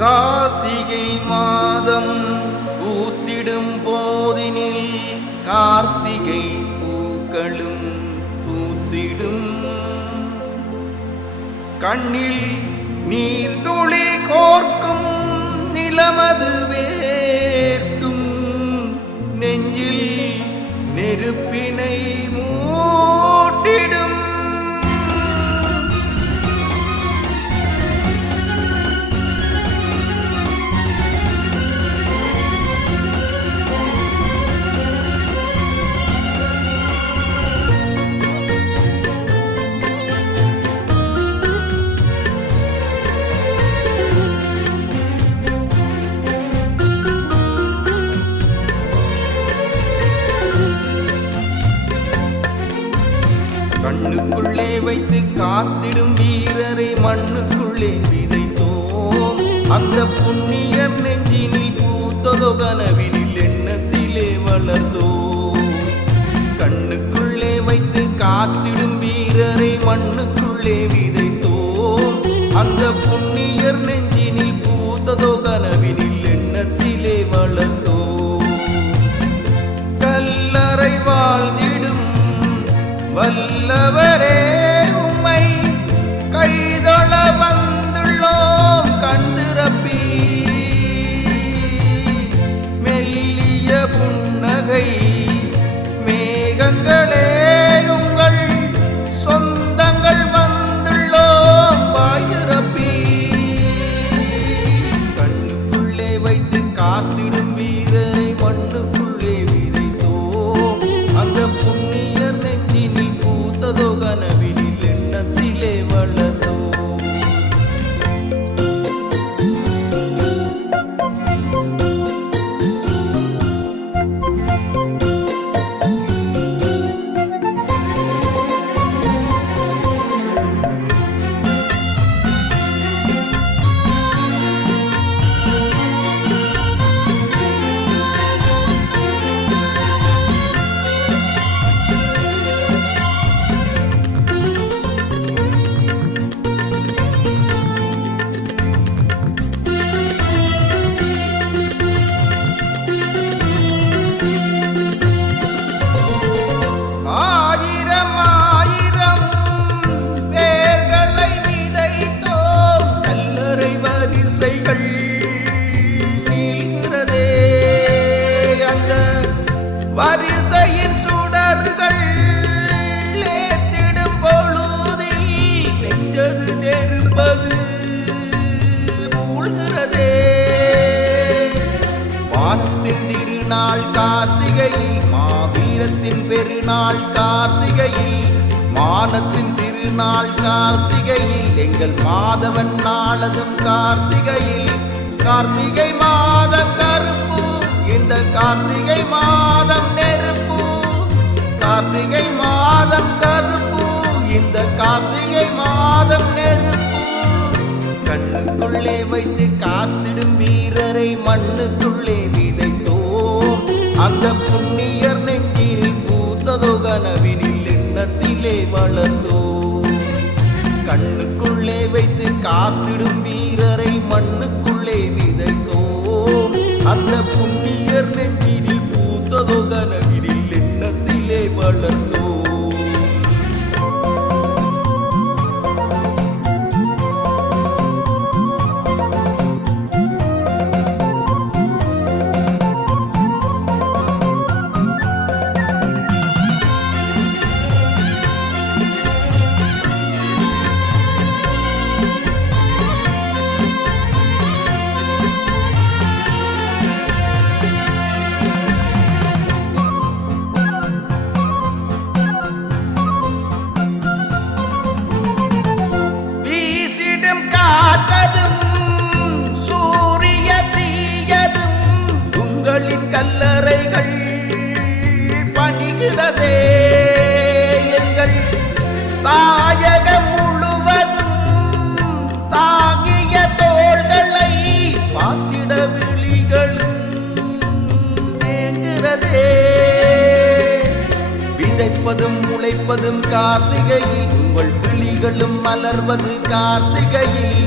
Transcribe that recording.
கார்த்திகை மாதம் பூத்திடும் போதினில் கார்த்திகை பூக்களும் பூத்திடும். கண்ணில் நீர் துளி கோர்க்கும் நிலமது வேர்க்கும், நெஞ்சில் நெருப்பினை மூட்டிடும். கண்ணுக்குள்ளே வைத்து காத்திடும் வீரரை மண்ணுக்குள்ளே விதைத்தோம். அந்த புண்ணியர் நெஞ்சினில் பூத்ததோ கனவினில் எண்ணத்திலே வளர்த்தோம். கண்ணுக்குள்ளே வைத்து காத்திடும் வீரரை மண்ணுக்குள்ளே விதைத்தோம். அந்த புண்ணியர் நெஞ்சினில் பூத்ததோ கனவினில் எண்ணத்திலே வளர்த்தோம். கல்லறை வாழ்ந்திடும் வல்லவரே, உம்மை கைதொழ வந்துள்ளோம் கண்திறப்பி. மெல்லிய புன்னகை மேகங்களே, உங்கள் சொந்தங்கள் வந்துள்ளோம் வாய்திறப்பி. கண்ணுக்குள்ளே வைத்து காத்திடும் வீரரை மண்ணுக்குள்ளே விதைத்தோம். அந்த புண்ணியர் நெஞ்சினில் பூத்ததோ கனவினில் எண்ணத்திலே வளர்த்தோம். நீள்கிறதே அந்த வரிசையின் சுடர்கள் ஏத்திடும் பொழுதில் நெஞ்சது நெருப்பது மூழ்கிறதே. வானத்தின் திருநாள் கார்த்திகையில், மாவீரத்தின் பெருநாள் கார்த்திகையில், வானத்தின் திருநாள் கார்த்திகையில், எங்கள் மாதவன் நாளதும் கார்த்திகையில். கார்த்திகை மாதம் கருப்பு, இந்த கார்த்திகை மாதம் நெருப்பு. கார்த்திகை மாதம் கருப்பு, இந்த கார்த்திகை மாதம் நெருப்பு. கண்ணுக்குள்ளே வைத்து காத்திடும் வீரரை மண்ணுக்குள்ளே விதைத்தோம். அந்த புண்ணியர் நெஞ்சினில் பூத்ததோ கனவினில் எண்ணத்திலே வளர்த்தோம். கண்ணுக்குள்ளே வைத்து காத்திடும் வீரரை மண்ணுக்குள்ளே விதைத்தோம். அந்த புண்ணியர் நெஞ்சினில் பூத்ததோ கனவினில் எண்ணத்திலே வளர்த்தோம். சூரிய தீயதும் உங்களின் கல்லறைகள் பணிகிறதே. எங்கள் தாயகம் முழுவதும் தாங்கிய தோள்களை பார்த்திட விழிகளும் தேங்குகிறதே. விதைப்பதும் முளைப்பதும் கார்த்திகையில், உங்கள் விழிகளும் மலர்வது கார்த்திகையில்.